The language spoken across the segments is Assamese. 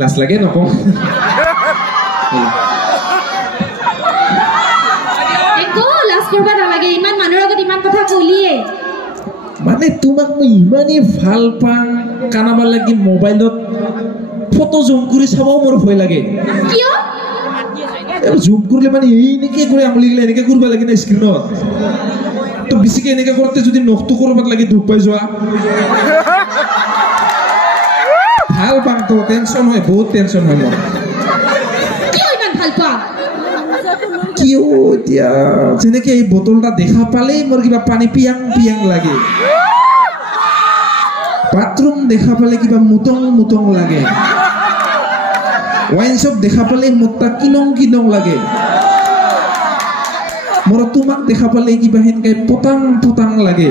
লাজ লাগে নকওঁ একো লাজ কৰিব নালাগে ইমান মানুহৰ আগত ইমান কথা কলিয়ে মানে তোমাক মই ইমানেই ভাল পাওঁ কানাবা লাগি মোবাইলত ফটো জুম কৰি চাবও মোৰ ভয় লাগে কিয় জুম কৰিলে মানে এনেকৈ কৰি আঙুলি গিলা এনেকৈ কৰিব লাগে না স্ক্ৰীণত তো বেছিকৈ এনেকৈ কৰোঁতে যদি নখটো কৰবাত লাগি দুখ পাই যোৱা ভাল পাওঁ তো টেনশ্যন হয় বহুত টেনশ্যন হয় মোৰ কিয় ইমান ভাল পোৱা কিয় এতিয়া যেনেকৈ এই বটলটা দেখা পালেই মোৰ কিবা পানী পিয়াং পিয়াং লাগে বাথৰুম দেখা পালে কিবা মুটং মুটং লাগে ওয়াইন শপ দেখা পালে মোটা কিনং কিনং লাগে মোৰ তোমাক দেখা পালে কিবা হেনকাই পটাং পটাং লাগে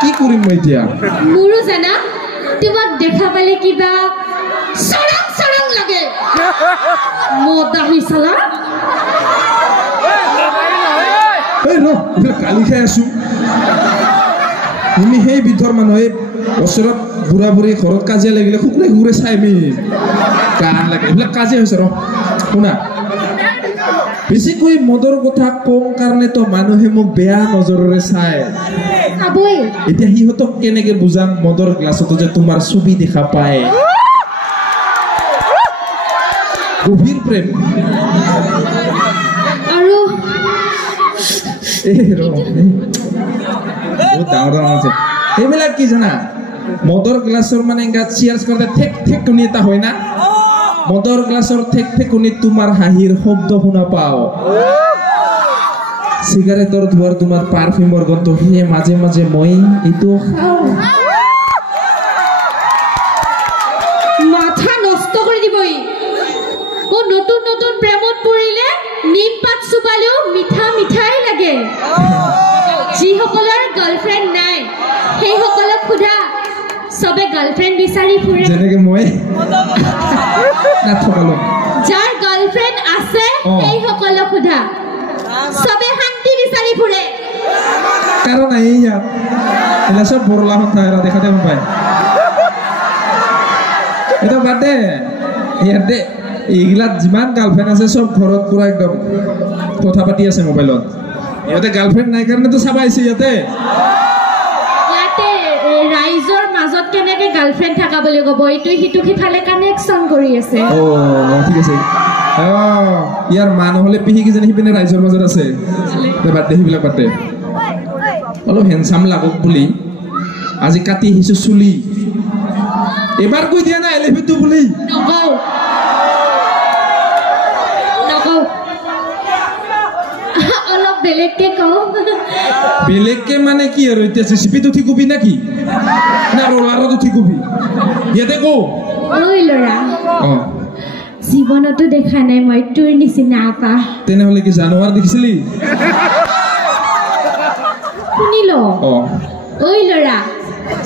কি কৰিম মই এতিয়া মোৰো জানা তোমাক দেখা পালে কিবা সৰং সৰং লাগে মোটা হিছলা এই ৰ কালি খাই আছো তুমি সেই বিধৰ মানুহে ওচৰত বুঢ়া বুঢ়ী ঘৰত কাজিয়া লাগিলে খুকলে ঘূৰে চাই মি গান লাগে এইবিলাক কাজিয়া হৈছে ৰ শুনা বেছিকৈ মদৰ কথা কওঁ কাৰণেতো মানুহে মোক বেয়া নজৰেৰে চায় এতিয়া সিহঁতক কেনেকে বুজাম মদৰ গ্লাছতো যে তোমাৰ ছবি দেখা পায় গভীৰ প্ৰেম আৰু বহুত ডাঙৰ ডাঙৰ আছে সেইবিলাক কি জানা মদৰ গ্লাছৰ মানে চিয়াৰ্ছ কৰোঁতে ঠেক ঠেক টুনি এটা হয় না মদৰ গ্লাছৰ ঠেক ঠেকুনিত তোমাৰ হাঁহিৰ শব্দ শুনা পাওঁ চিগাৰেটৰ ধোঁৱাৰ তোমাৰ পাৰফিউমৰ গন্ধ শুনি মাজে মাজে মই এইটো খাওঁ মাথা নষ্ট কৰি দিবই ও নতুন নতুন প্ৰেমত পৰিলে নিম পাত চুবালেও মিঠা মিঠাই লাগে যিসকলৰ গাৰ্লফ্ৰেণ্ড নাই সেইসকলক সোধা সবে গাৰ্লফ্ৰেণ্ড বিচাৰি ফুৰে যেনেকে মই নাথকালো যাৰ গাৰ্লফ্ৰেণ্ড আছে সেইসকলক সোধা সবে শান্তি বিচাৰি ফুৰে কাৰণ এইয়া এলা সব বৰলা কথা এৰা দেখাতে মন পায় এটা বাদে ইয়াতে এইগিলাত যিমান গাৰ্লফ্ৰেণ্ড আছে সব ঘৰত পুৰা একদম কথা পাতি আছে মোবাইলত ইয়াতে গাৰ্লফ্ৰেণ্ড নাই কাৰণেতো চাবা আহিছে ইয়াতে ৰাইজৰ মাজত কেনেকে গাৰ্লফ্ৰেণ্ড থাকা বুলি ক'ব এইটো সিটো সিফালে কানেকশ্যন কৰি আছে ঠিক আছে ইয়াৰ মা নহ'লে পিহি কিজনী সিপিনে ৰাইজৰ মাজত আছে বাদ দে সেইবিলাক বাদ দে অলপ হেণ্ডচাম লাগক বুলি আজি কাটি আহিছো চুলি এবাৰ কৈ দিয়া না এলিফেণ্টটো বুলি নকওঁ অলপ বেলেগকে কওঁ বেলেগকে মানে কি আৰু এতিয়া জিচিপিত উঠি কবি নাকি না ৰলাৰত উঠি কবি ইয়াতে কওঁ ঐ ল'ৰা জীৱনতো দেখা নাই মই তোৰ নিচিনা আপা তেনেহ'লে কি জানুৱাৰ দেখিছিলি শুনি ল ঐ ল'ৰা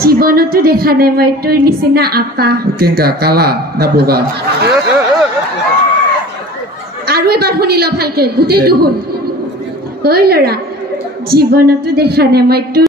জীৱনতো দেখা নাই মই তোৰ নিচিনা আপা কেংকা কালা না বগা আৰু এবাৰ শুনি ল ভালকে গোটেইটো শুন ঐ ল'ৰা জীৱনতো দেখা নাই মই তোৰ